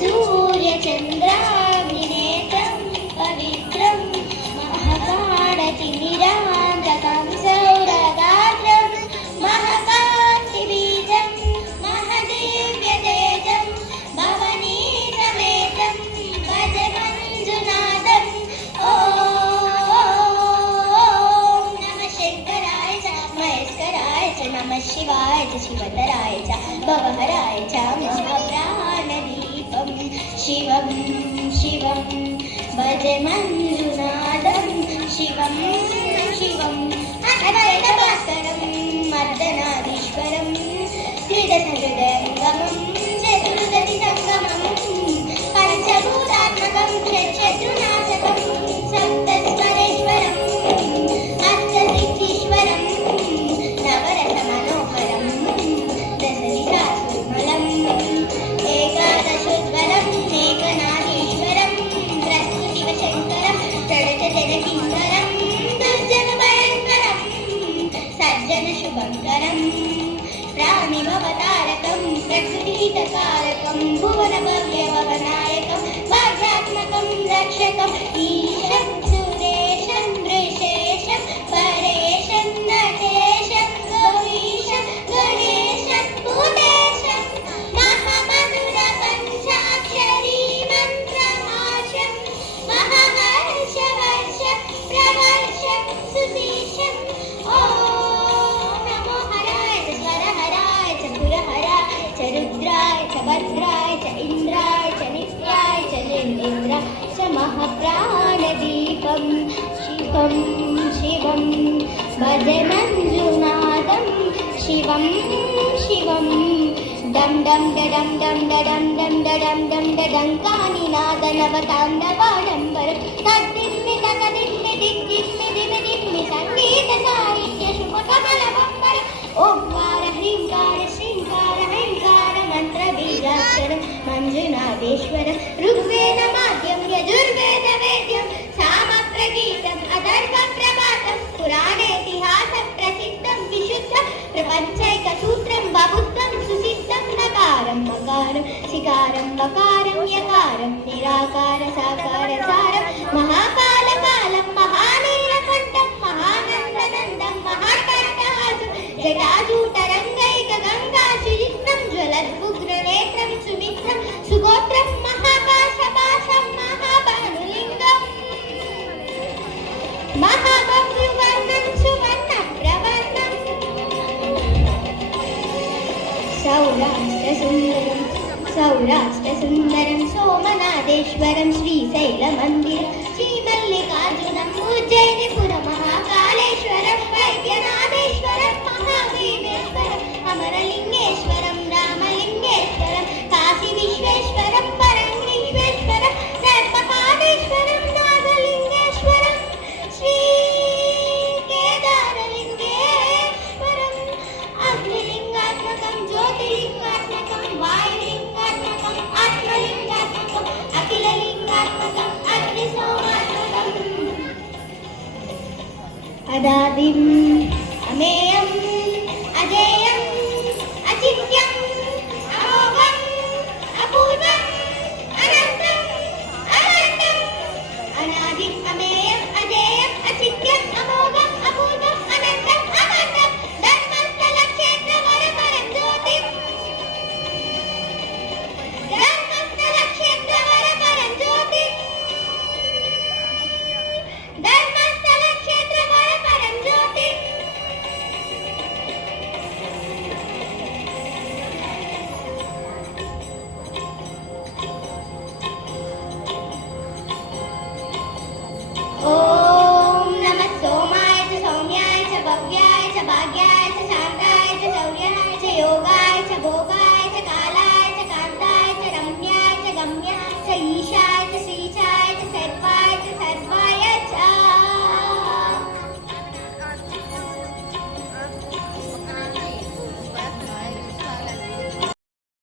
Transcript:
सूर्यचन्द्राग्निनेत्रं पवित्रं महाकाळतिमिरान्तकं सौरगात्रं महाकान्तिबीजं महदिव्यतेजं भवनीसमेतं भज मञ्जुनाथं ॐ नमः शङ्कराय च महेश्वराय च नमः शिवाय च शिवतराय च भवहराय च महाप्राणदीपं शिवं शिवं भज मञ्जुनाथं शिवं शिवं अद्वैतभास्करं मर्दनादीश्वरं त्रिदशहृदयङ्गमं चतुर्दशिसङ्गमं पञ्चभूतात्मकं शत्रुनाशकं सप्तस्वरेश्वरं अष्टसिद्धीश्वरं नवरसमनोहरं दशदिशासुर्मलम् एकादशोज्ज्वलम् एकनाथीश्वरं प्रस्तुतिवशङ्करं प्रणतजनकिङ्करं दुर्जनभयङ्करं सज्जनशुभङ्करं प्राणिभवतारकं प्रकृतिहितकारकं भुवनभव्यभवनायकं भाग्यात्मकं रक्षकम् ईशं सुरेशं वृषेशं परेशं नटेशं गौरीशं गणेशं भूतेशं महामधुरपञ्चाक्षरी मन्त्रमाशं महाहर्षवर्षं प्रवर्षं सुतीशं ॐ नमो हराय च स्वरहराय च पुरहराय च रुद्राय च भद्राय च इन्द्राय च नित्याय च निन्द्राय च महाप्राणदीपं शिवं शिवं भज मञ्जुनाथं शिवं शिवं डं डं डडं डं डडं डं डडं डं डडङ्कानिनादनवताण्डवाडम्बर तद्दिम्मि तकदिम्मि दिग्दिम्मि दिमिदिम्मि सङ्गीतसाहित्यशुभकमलबम्बर ओंकार ह्रींकार श्रींकार हैंकार मन्त्रबीजाक्षर मञ्जुनाथेश्वर ऋग्वेदमाद्यं यजुर्वेदवेद्यं सामप्रगीतम् अथर्वप्रभातं पुराणेतिहासप्रसिद्धं विशुद्धं प्रपञ्चैकसूत्रं बबुद्धं सुसिद्धं नकारं मकारं सिकारं वकारं यकारं निराकार साकार सारं महाकालकालं महानीलकण्ठं महानन्दनन्दं महाकण्ठहासं जटाजूटरङ्गैकगङ्गासुचित्रं ज्वलद्भुग्ननेत्रं सुमित्रं सुगोत्रं महाकाशपाशं महाभानुलिङ्गम् महाबहुवर्णं सुवर्णप्रवर्णं सौराष्ट्रसुन्दरं सोमनाथेश्वरं श्रीशैलमन्दिरं श्रीमल्लिकार्जुनम् उज्जयिनीपुरं महाकालेश्वरं वैद्यनाथेश्वरं महावीरेश्वरम् अमरलिङ्गेश्वरं रामलिङ्गेश्वरं काशीविश्वेश्वरं परमलिङ्गेश्वरं सर्पपादेश्वरं नागलिङ्गेश्वरं श्रीकेदारलिङ्गेश्वरम् अग्निलिङ्गात्मकं ज्योतिलिङ्गात्मकं वायुलिङ्गात्मकं आत्मलिङ्गात्मकं अखिललिङ्गात्मकं अग्निसोमात्मकम् अदादिम् अमेयम्